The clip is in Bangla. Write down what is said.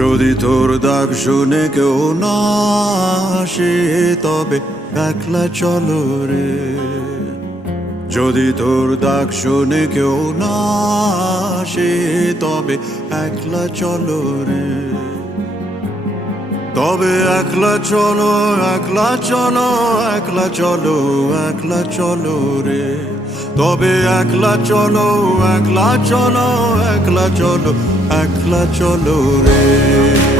যদি তোর ডাক শুনে কেউ না আসে তবে একলা চলো রে। যদি তোর ডাক শুনে কেউ না আসে তবে একলা চলো রে। তবে একলা চলো, একলা চলো, একলা চলো, একলা চলো রে। তবে একলা চলো, একলা চলো, একলা চলো, একলা চলো রে।